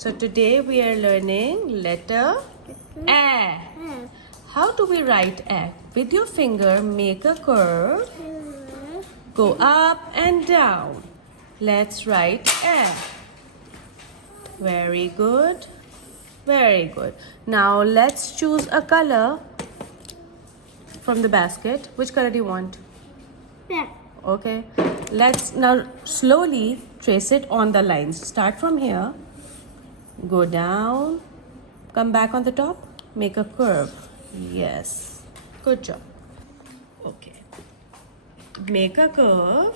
So today we are learning letter A. How do we write A? With your finger, make a curve. Go up and down. Let's write A. Very good. Very good. Now let's choose a color from the basket. Which color do you want? Black. Okay. Let's now slowly trace it on the lines. Start from here. Go down. Come back on the top. Make a curve. Yes. Good job. Okay. Make a curve.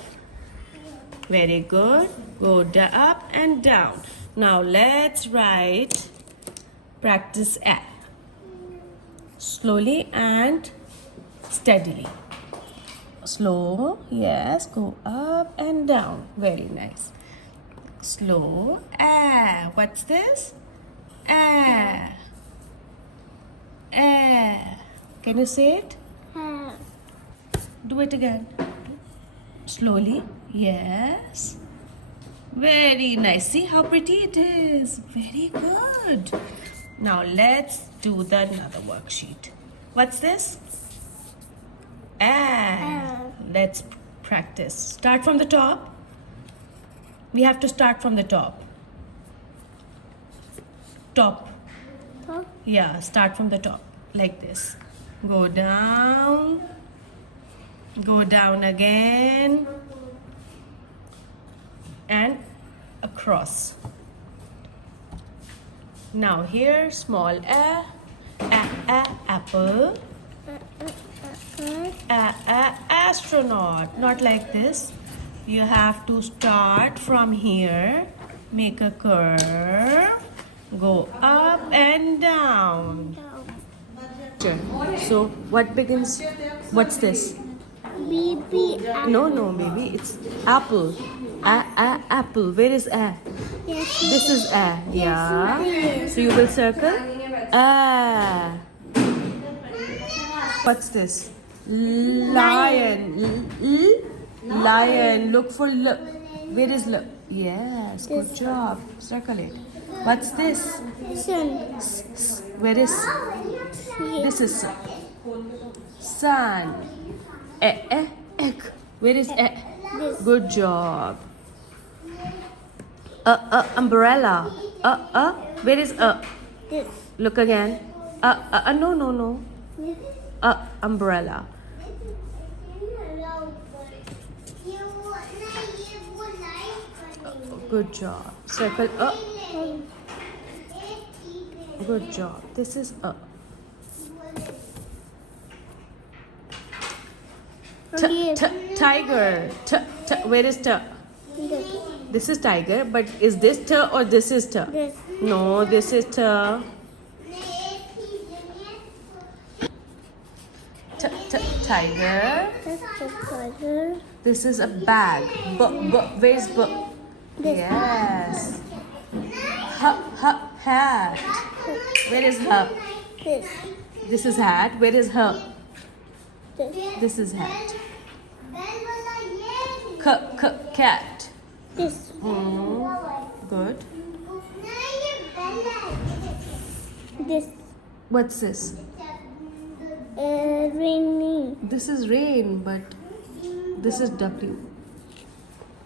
Very good. Go up and down. Now let's write practice A. Slowly and steadily. Slow. Yes. Go up and down. Very nice. Slow. A. What's this? A. A. Can you say it? Do it again. Slowly. Yes. Very nice. See how pretty it is. Very good. Now let's do another worksheet. What's this? A. Let's practice. Start from the top. We have to start from the top. Top. Yeah, start from the top. Like this. Go down. Go down again. And across. Now here, small A. Apple. Astronaut. Not like this. You have to start from here. Make a curve. Go up and down. So what begins? What's this? Baby. No, baby. It's apple. Apple. Where is A? Yes. This is A. Yeah. Yes. So you will circle A. What's this? Lion. Lion. Look for L. Where is L? Yes. Good job. Circle it. What's this? Sun. Where is? This is sun. Sun. Egg. Where is egg? Good job. Umbrella. Where is This. Look again. No. Umbrella. Good job. Circle Good job. This is Tiger. Where is T? This is tiger, but is this T or this is T? This. No, this is T. Tiger. This is a bag. Where's B? Yes. Hat. Where is her? This. This is hat. Where is her? This. This is hat. Cat. This. Good. This. What's this? Rainy. This is rain, but this is W.